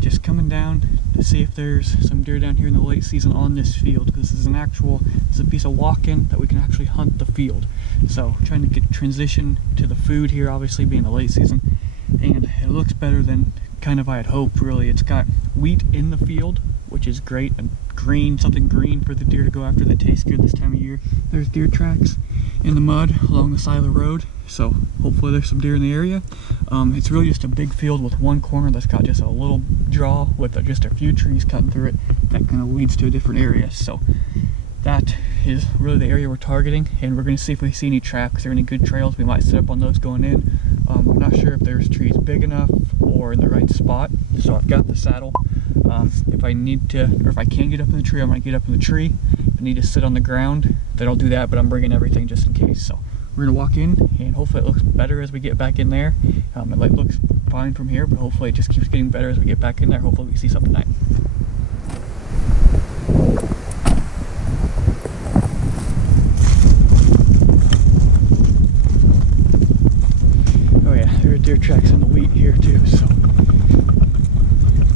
just coming down to see if there's some deer down here in the late season on this field, because this is a piece of walk-in that we can actually hunt the field. So trying to get transition to the food here, obviously being the late season, and it looks better than kind of I had hoped. Really, it's got wheat in the field, which is great, and green, something green for the deer to go after that tastes good this time of year. There's deer tracks in the mud along the side of the road, so hopefully there's some deer in the area. It's really just a big field with one corner that's got just a little draw with just a few trees cutting through it that kind of leads to a different area. So that is really the area we're targeting, and we're going to see if we see any tracks or any good trails. We might set up on those going in. I'm not sure if there's trees big enough or in the right spot, so I've got the saddle. If I need to, or if I can get up in the tree, I might get up in the tree. If I need to sit on the ground, then I'll do that, but I'm bringing everything just in case. So we're going to walk in, and hopefully it looks better as we get back in there. It looks fine from here, but hopefully it just keeps getting better as we get back in there. Hopefully we see something tonight. Oh yeah, there are deer tracks on the wheat here too, so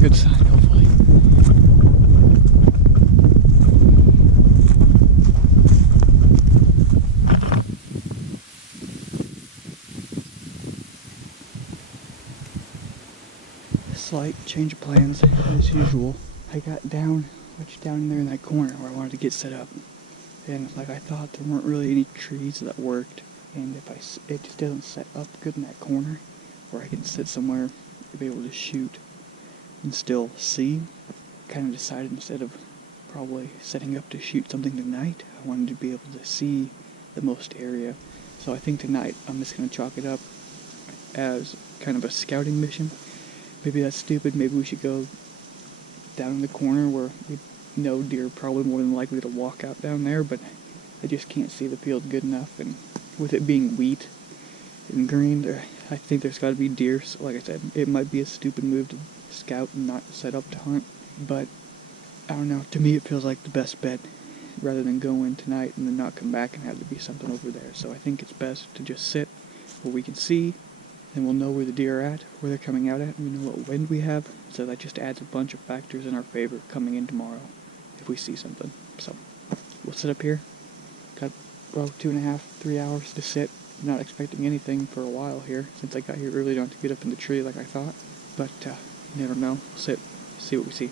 good sign, hopefully. Slight change of plans as usual. I got down in there in that corner where I wanted to get set up, and like I thought, there weren't really any trees that worked, and it just doesn't set up good in that corner where I can sit somewhere to be able to shoot and still see. Kind of decided instead of probably setting up to shoot something tonight, I wanted to be able to see the most area. So I think tonight I'm just going to chalk it up as kind of a scouting mission. Maybe that's stupid. Maybe we should go down in the corner where we know deer are probably more than likely to walk out down there, but I just can't see the field good enough, and with it being wheat and green, I think there's got to be deer. So like I said, it might be a stupid move to scout and not set up to hunt, but I don't know. To me, it feels like the best bet rather than go in tonight and then not come back and have to be something over there. So I think it's best to just sit where we can see, and we'll know where the deer are at, where they're coming out at, and we know what wind we have, so that just adds a bunch of factors in our favor coming in tomorrow if we see something. So we'll sit up here. Got 2.5, 3 hours to sit. Not expecting anything for a while here, since I got here early. Don't have to get up in the tree like I thought, but you never know. Sit, see what we see.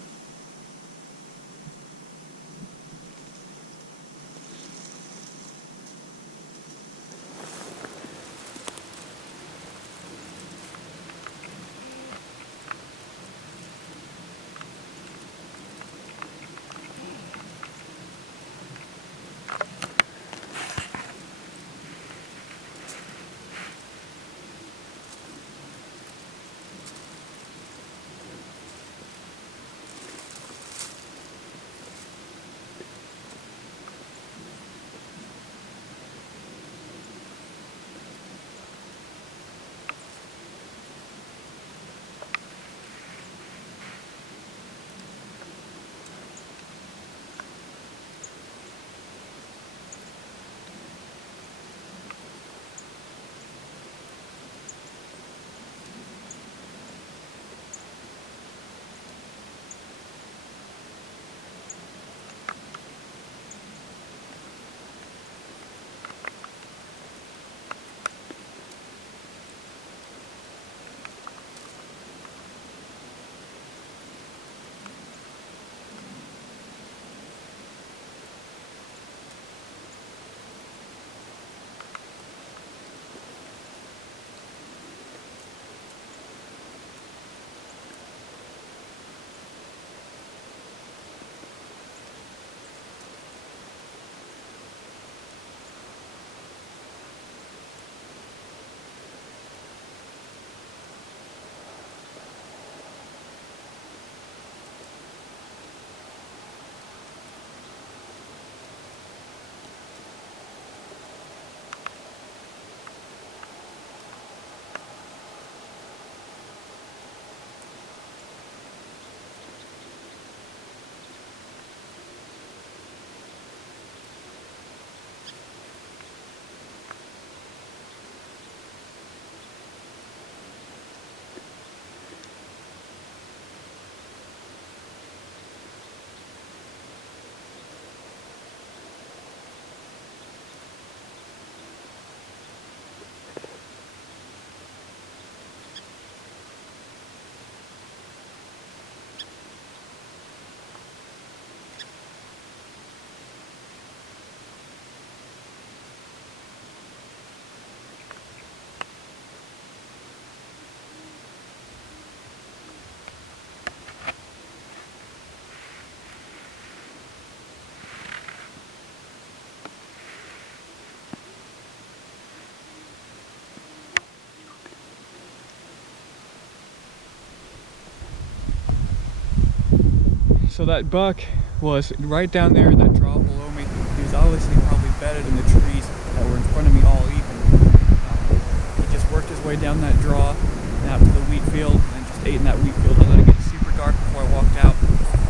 So that buck was right down there in that draw below me. He was obviously probably bedded in the trees that were in front of me all evening. He just worked his way down that draw and out to the wheat field and just ate in that wheat field. I let it get super dark before I walked out,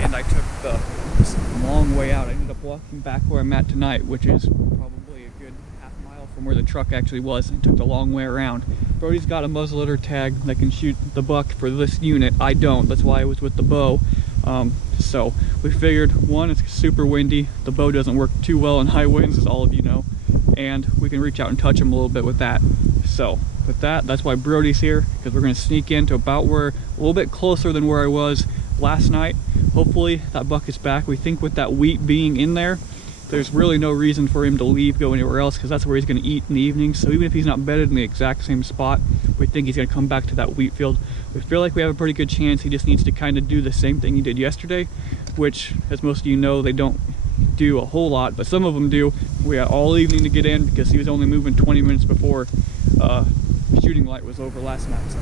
and I took the long way out. I ended up walking back where I'm at tonight, which is probably a good half mile from where the truck actually was, and took the long way around. Brody's got a muzzleloader tag that can shoot the buck for this unit. I don't. That's why I was with the bow. So we figured, one, it's super windy. The bow doesn't work too well in high winds, as all of you know, and we can reach out and touch him a little bit with that. So with that, that's why Brody's here, because we're going to sneak into about where, a little bit closer than where I was last night. Hopefully that buck is back. We think with that wheat being in there, there's really no reason for him to leave, go anywhere else, because that's where he's going to eat in the evening. So even if he's not bedded in the exact same spot, we think he's going to come back to that wheat field. We feel like we have a pretty good chance. He just needs to kind of do the same thing he did yesterday, which, as most of you know, they don't do a whole lot, but some of them do. We had all evening to get in because he was only moving 20 minutes before shooting light was over last night. So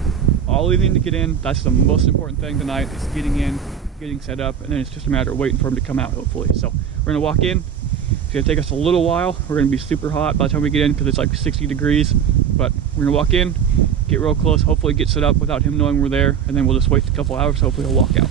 all evening to get in. That's the most important thing tonight, is getting in, getting set up, and then it's just a matter of waiting for him to come out, hopefully. So we're gonna walk in. It's gonna take us a little while. We're gonna be super hot by the time we get in because it's like 60 degrees, but we're gonna walk in, get real close, hopefully get set up without him knowing we're there, and then we'll just wait a couple hours, hopefully he'll walk out.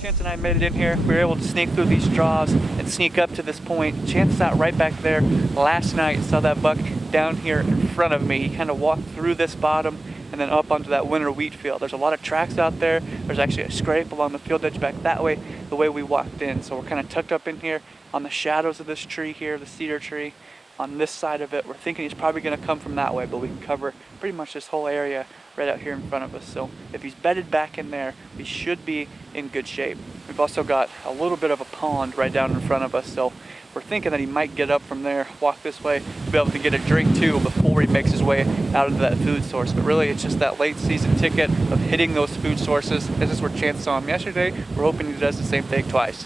Chance and I made it in here. We were able to sneak through these draws and sneak up to this point. Chance is out right back there. Last night, saw that buck down here in front of me. He kind of walked through this bottom and then up onto that winter wheat field. There's a lot of tracks out there. There's actually a scrape along the field edge back that way, the way we walked in. So we're kind of tucked up in here on the shadows of this tree here, the cedar tree. On this side of it, we're thinking he's probably going to come from that way, but we can cover pretty much this whole area right out here in front of us. So if he's bedded back in there, we should be in good shape. We've also got a little bit of a pond right down in front of us, so we're thinking that he might get up from there, walk this way, to be able to get a drink too before he makes his way out into that food source. But really, it's just that late season ticket of hitting those food sources. This is where Chance saw him yesterday. We're hoping he does the same thing twice.